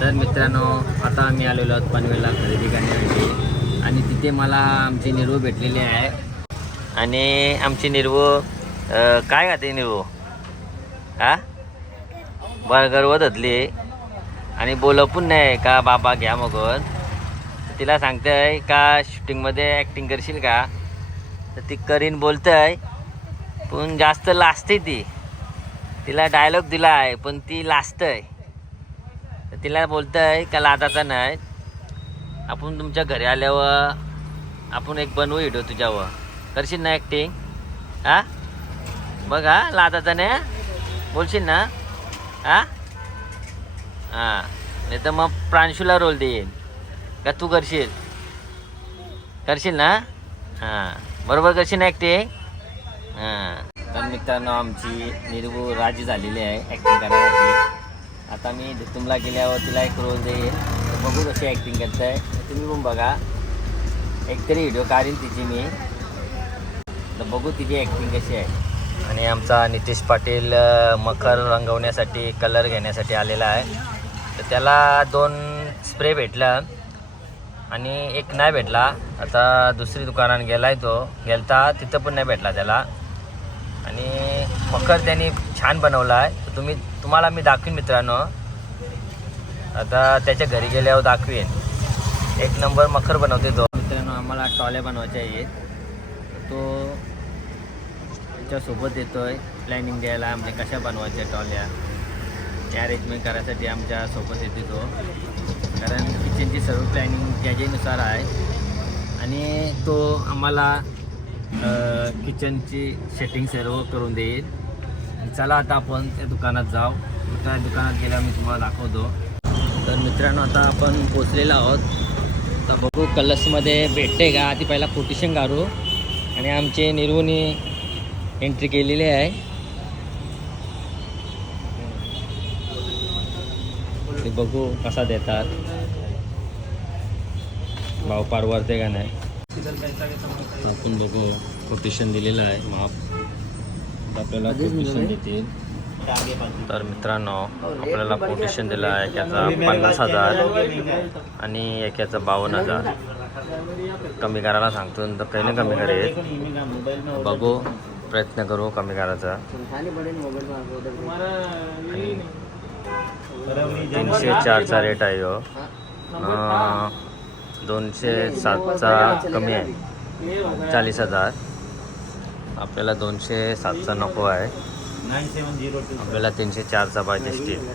तर मित्रांनो आता आम्ही आलेलो आहोत पनवेलला खरेदी करण्यासाठी. आणि तिथे मला आमचे निरवू भेटलेले आहे. आणि आमची निरवू काय खाते निरवू? हा? बर्गर वधतली आणि बोल पण नाही का बाबा घ्या मगत तिला सांगतंय का शूटिंगमध्ये ॲक्टिंग करशील का? तर ती करीन बोलतंय. पण जास्त लाजते ती. तिला डायलॉग दिला आहे पण ती लाजतंय. आहे तिला बोलतंय का लाजाचा नाही. आपण तुमच्या घरी आल्यावर आपण एक बनवू हिडो तुझ्यावर. करशील ना ॲक्टिंग हा? बघ हा लादाचा नाही बोलशील ना? हा? हां. नाही तर मग प्रांशूला रोल देईन. का तू करशील? करशील ना? हां. बरोबर करशील ना ॲक्टिंग हां. तर मित्रांनो आमची निरभू राजी झालेली आहे ॲक्टिंग करण्यासाठी. आता मी तुम्हाला गेल्यावर तिला एक रोल देईल. बघू कशी ॲक्टिंग करत आहे तुम्ही पण बघा. एकतरी व्हिडिओ काढीन तिची मी. तर बघू तिची ॲक्टिंग कशी आहे. आणि आमचा नितेश पाटील मखर रंगवण्यासाठी कलर घेण्यासाठी आलेला आहे. तर त्याला दोन स्प्रे भेटला. आणि एक नाही भेटला. आता दुसरी दुकानात गेला आहे तो. गेलता तिथं पण नाही भेटला त्याला. आणि मखर त्यांनी छान बनवला आहे तर तुम्ही तुम्हाला मी दाखवीन मित्रांनो. आता त्याच्या घरी गेल्यावर दाखवीन. एक नंबर मखर बनवते तो. मित्रांनो आम्हाला टॉल्या बनवायच्या आहेत. तो त्याच्यासोबत आहे प्लॅनिंग द्यायला म्हणजे कशा बनवायच्या टॉल्या त्या अरेंजमेंट करायसाठी आमच्यासोबत येते तो. कारण किचनची सर्व प्लॅनिंग त्याच्यानुसार आहे. आणि तो आम्हाला किचनची सेटिंग सर्व करून देईल. चला आता आपण त्या दुकानात जाऊ. त्या दुकानात गेल्यावर मी तुम्हाला दाखवतो. तर मित्रांनो आता आपण पोचलेलो आहोत. तर बघू कलर्समध्ये भेटते का? आधी पहिला कोटेशन काढू. आणि आमचे निर्वुनी एंट्री केलेली आहे. ते बघू कसा देतात. भाव पारवरते का नाही? आपण बघू कोटेशन दिलेलं आहे. माप. तर आपल्याला कोटेशन देतील तर मित्रांनो आपल्याला कोटेशन दिलं आहे एकाचा पन्नास हजार आणि एकाचा बावन्न हजार. कमी करायला सांगतो तर काही नाही कमी करेल बघू प्रयत्न करू कमी करायचा. तीनशे चारचा रेट आहे हो दोनशे सातचा कमी आहे. चाळीस हजार. आपल्याला दोनशे सातचा नको आहे. आपल्याला तीनशे चारचा पाहिजे स्टील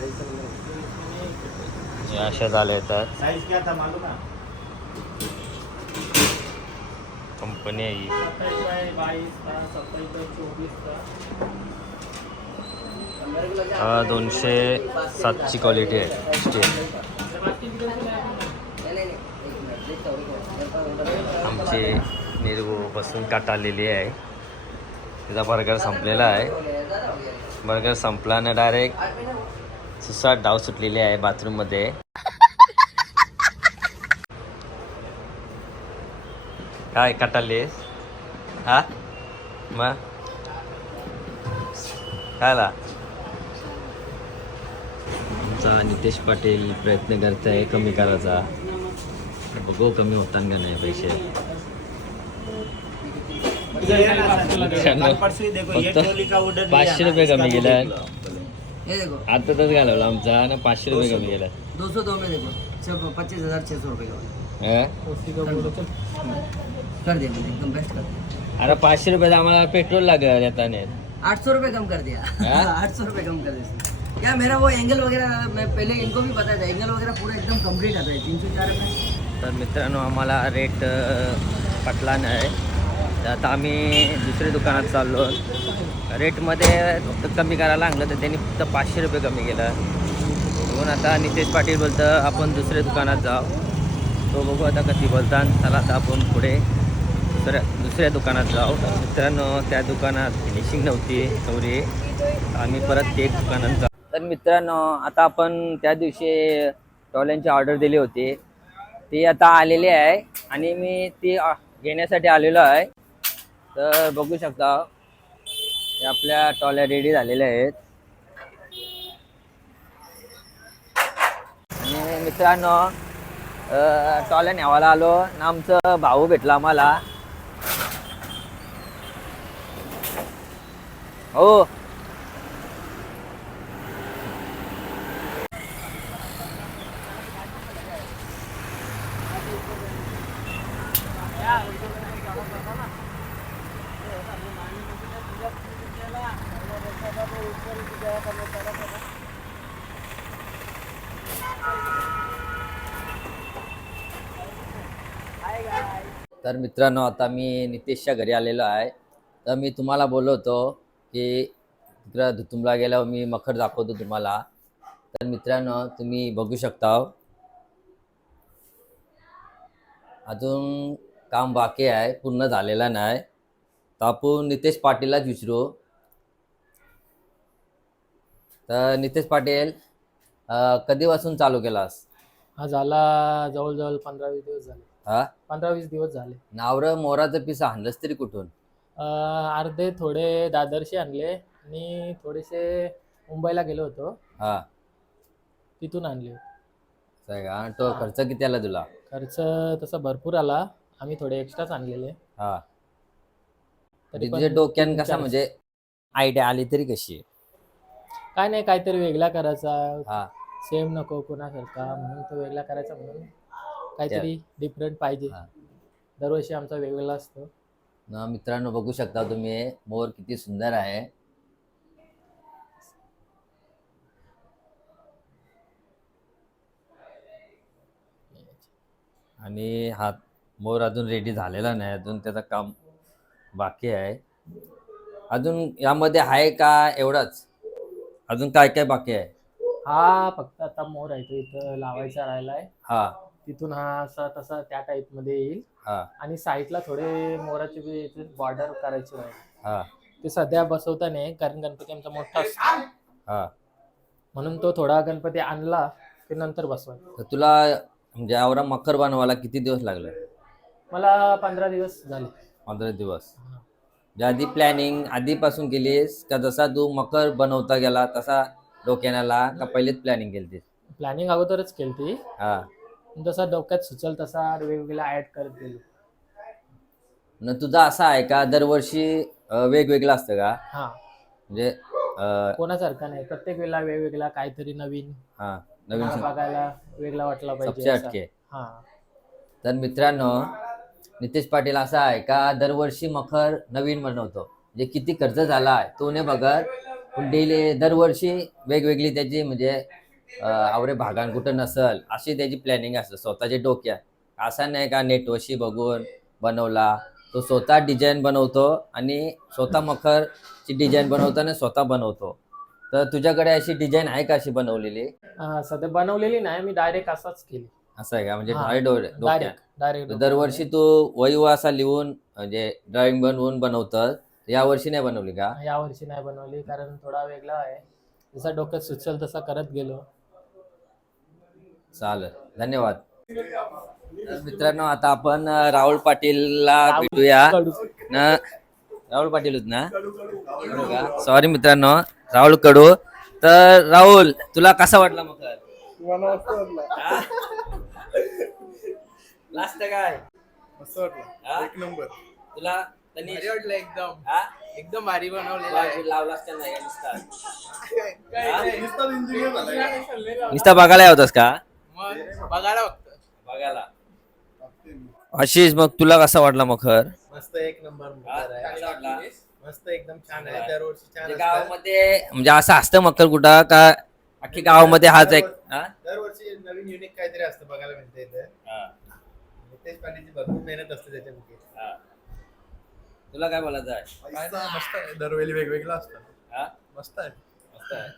अशा झाले तर साइज क्या था मालूम है? कंपनी आहे ही. हा दोनशे सातची क्वालिटी आहे स्टील आमची निर्गो बसून काट आलेली आहे. तिचा बर्गर संपलेला आहे. बर्गर संपला ना डायरेक्ट सुसाट डाव सुटलेली आहे बाथरूममध्ये काय कटालीस? हा? मग कायला आमचा नितेश पाटील प्रयत्न करत आहे कमी करायचा. बघू कमी होतात का नाही पैसे कल परसों ही देखो ये फक्त ट्रॉली का ऑर्डर पाचशे रुपये कमी देखो. आता तर घालवला आमचा आणि पाचशे रुपये कमी केला दो सौ दो में देखो. पच्चीस हजार छः सौ रुपये? कर दिया मैंने एकदम बेस्ट कर दिया अरे पाचशे रुपये आम्हाला पेट्रोल लागेल येताने आठ सौ रुपये कम कर दिया? आठ सौ रुपये कम कर दिया क्या मेरा वो एंगल वगैरह मैं पहले इनको भी पता था. एंगल वगैरह पूरा एकदम कंप्लीट आता है. तीन सौ चार में तर मित्रांनो आम्हाला रेट पटला नाही. तर आता आम्ही दुसऱ्या दुकानात चाललो. रेटमध्ये फक्त कमी करायला लागलं तर त्यांनी फक्त पाचशे रुपये कमी केलं. म्हणून आता नितेश पाटील बोलतं आपण दुसऱ्या दुकानात जाऊ. तो बघू आता कधी बोलतात. चला आता आपण पुढे दुसऱ्या दुसऱ्या दुकानात जाऊ. मित्रांनो त्या दुकानात फिनिशिंग नव्हती तेवढी आम्ही परत ते दुकानात जाऊ. तर मित्रांनो आता आपण त्या दिवशी टॉयलेंची ऑर्डर दिली होती. ती आता आलेली आहे आणि मी ती घेण्यासाठी आलेलो आहे. तर बघू शकता हे आपल्या टॉल्या रेडी झालेल्या आहेत. आणि मित्रांनो टॉल्या न्यावाला आलो. ना आमचं भाऊ भेटला आम्हाला. हो तर मित्रांनो आता मी नितेशच्या घरी आलेलो आहे. तर मी तुम्हाला बोलवतो की तिकडं धुतुमला गेल्यावर मी मखर दाखवतो तुम्हाला. तर मित्रांनो तुम्ही बघू शकता. अजून काम बाकी आहे पूर्ण झालेलं नाही. तर आपण नितेश पाटीललाच विचारू. तर नितेश पाटील कधीपासून चालू केलास? हा झाला जवळजवळ पंधरा वीस दिवस झाले. हा? पंधरा वीस दिवस झाले. नावरं मोराचं पीस आणलंस तरी कुठून? अं, अर्धे थोडे दादरशी आणले आणि थोडेसे मुंबईला गेलो होतो. हा. तिथून आणले असं आहे का? आणि तो खर्च किती आला तुला? खर्च तसा भरपूर आला. आम्ही थोडे एक्स्ट्राच आणलेले. हा. तरी तुझ्या पण डोक्यान तीन कसा चार- म्हणजे आयडिया आली तरी कशी काय नाही काहीतरी वेगळा करायचा. हा. सेम नको कोणासारखा म्हणून तो वेगळा करायचा म्हणून काहीतरी डिफरंट पाहिजे. हा. दरवर्षी आमचा वेगवेगळा असतो. न मित्रांनो बघू शकता तुम्ही मोर किती सुंदर आहे. आणि हा मोर अजून रेडी झालेला नाही अजून त्याचं काम बाकी आहे. अजून यामध्ये आहे का एवढंच? अजून काय काय बाकी आहे? हा फक्त आता मोर आहे तो इथं लावायचा राहिलाय. हा. तिथून हा असा तसा त्या टाईपमध्ये येईल. हा. आणि साईडला थोडे मोराचे बॉर्डर करायचे आहे हा. ते सध्या बसवता नाही कारण गणपती आमचा मोठा असतो. हा. म्हणून तो थोडा गणपती आणला की नंतर बसवायचा. तर तुला म्हणजे आवरा मकर बनवायला किती दिवस लागले? मला पंधरा दिवस झाले. पंधरा दिवस. आधी प्लॅनिंग आधीपासून केलीस का जसा तू मकर बनवता गेला तसा डोक्यात आला का पहिलेच प्लॅनिंग केली प्लॅनिंग अगोदरच केली ती हा. जसा डोक्यात सुचल तसा वेगवेगळा ऍड करत गेलो. न तुझा असा आहे का दरवर्षी अं, वेगवेगळं असतं का? हा. म्हणजे अं, कोणासारखा नाही. प्रत्येक वेळेला वेगवेगळा काहीतरी नवीन. हा नवीन मला. बघायला वेगळा वाटला सबसे पाहिजे असा. हटके हा. तर मित्रांनो नितेश पाटील असा आहे का दरवर्षी मखर नवीन बनवतो? म्हणजे किती खर्च झाला आहे? तो नाही बघत. डेली दरवर्षी वेगवेगळी त्याची म्हणजे आवरे भागान कुठं नसल अशी त्याची प्लॅनिंग असते. स्वतःच्या डोक्यात असं नाही का नेटवर्षी बघून बनवला. तो स्वतः डिझाईन बनवतो आणि स्वतः मखरची डिझाईन बनवतो आणि स्वतः बनवतो. तर तुझ्याकडे अशी डिझाईन आहे का अशी बनवलेली? सध्या बनवलेली नाही. मी डायरेक्ट असाच केली. असं आहे का? म्हणजे हा, direct डो- डोक्यात? डायरेक्ट डायरेक्ट दरवर्षी तू वही असा लिहून म्हणजे ड्रॉइंग बनवून बनवतं या वर्षी नाही बनवली का? या वर्षी नाही बनवली कारण थोडा वेगळा आहे. जसा डोक्यात सुचल तसा करत गेलो. चालेल. धन्यवाद. तर मित्रांनो आता आपण अं, राहुल पाटीलला भेटूया. ना राहुल पाटील होत ना? सॉरी मित्रांनो राहुल कडू. तर राहुल तुला कसा वाटला मग लास्ट काय? मस्त वाटलं? एक नंबर. तुला? भारी वाटलं एकदम. हा? एकदम भारी बनवलेलं आहे. लावलास का नाही नुसता? नुसतं engineer झालाय. नुसता बघायला होतास का? मग बघायला फक्त बघायला. आशिष मग तुला कसा वाटला मखर? मस्त एक नंबर मकर आहे. कसा वाटला? मस्त एकदम छान आहे. दरवर्षी छान म्हणजे असतं. गावामध्ये म्हणजे असं असतं मकर कुठं का अख्खी गावामध्ये हाच एक हा? दरवर्षी नवीन युनिक काहीतरी असतं बघायला मिळतं इथे. नितेश पाटीलची भरपूर मेहनत असते त्याच्यामध्ये हा. तुला काय बोलायचं आहे? काय नाही, मस्त आहे. दरवेळी वेगवेगळं असतं. हा? मस्त आहे. मस्त आहे.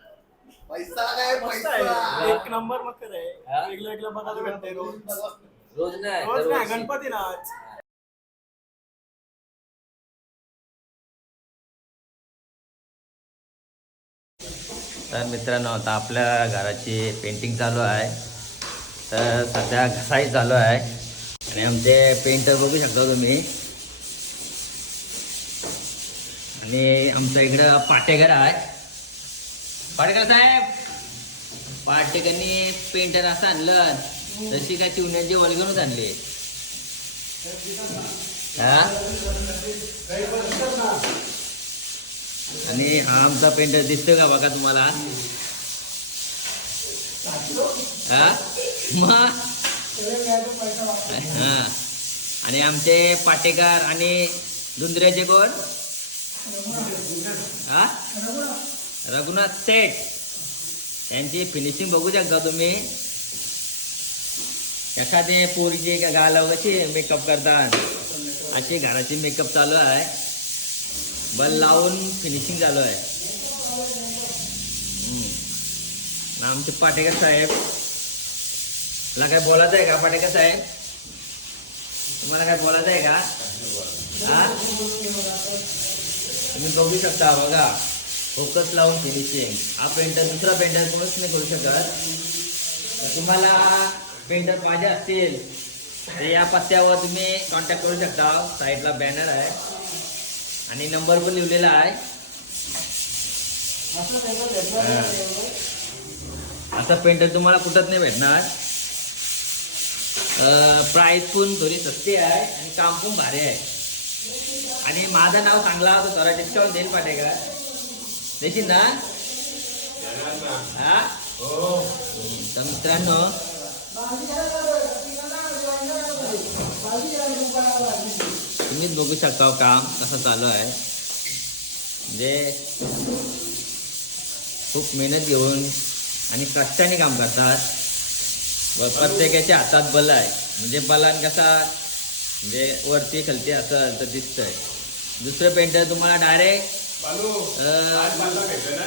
मस्त आहे. एक नंबर मकर आहे. हा? वेगळं वेगळं बघायला भेटतंय रोज. रोज नाही रोज नाही. दरवर्षी. गणपती नाच तर मित्रांनो आता आपल्या घराची पेंटिंग चालू आहे. तर सध्या घसाई चालू आहे. आणि आमचे पेंटर बघू शकता तुम्ही. आणि आमचं इकडं पाटेघर आहे. पाटेकर साहेब! पाटेकरनी पेंटर असं आणलं. तशी काय चिवण्याची वलगणूच आणली. हा? आणि हा आमचा पेंटर दिसतो का बघा तुम्हाला? हा? हा. आणि आमचे पाटेकर आणि धुंद्र्याचे कोण? हा? रघुनाथ सेठ. यांची फिनिशिंग बघू शकता तुम्ही? एखादे पोरीचे गाला कशी मेकअप करतात. अशी घराची मेकअप चालू आहे. बल लावून फिनिशिंग चालू आहे. आमचे पाटेकर साहेब. तुला काय बोलायचं आहे का पाटेकर साहेब? तुम्हाला काय बोलायचं आहे का? हा? तुम्ही बघू शकता बघा. फोकस लावून फिनिशिंग हा पेंटर दुसरा पेंटर कोणच नाही करू शकत. तुम्हाला पेंटर पाहिजे असतील तर या पत्त्यावर तुम्ही कॉन्टॅक्ट करू शकता. साईडला बॅनर आहे. आणि नंबर पण लिहिलेला आहे. हा. असा पेंटर तुम्हाला कुठंच नाही भेटणार. प्राईस पण थोडी सस्ती आहे आणि काम पण भारी आहे. आणि माझं नाव सांगला तर थोडा डिस्काउंट देईल का देशील ना? हा? तर मित्रांनो तुम्हीच बघू शकता काम कसं चालू आहे. म्हणजे खूप मेहनत घेऊन आणि कष्टाने काम करतात. व प्रत्येकाच्या हातात बल आहे. म्हणजे बलान कसा म्हणजे वरती खालती असं तर दिसतंय. दुसरं पेंटर तुम्हाला डायरेक्ट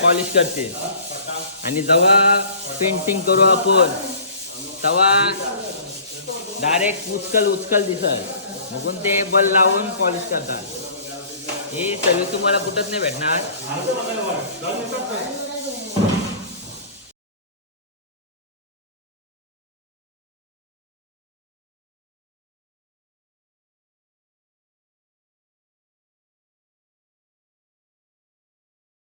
पॉलिश करतील. आणि जेव्हा पेंटिंग करू आपण तेव्हा डायरेक्ट उचकल उचकल दिसत बघून ते बल लावून पॉलिश करतात. ही सर्विस तुम्हाला कुठंच नाही भेटणार.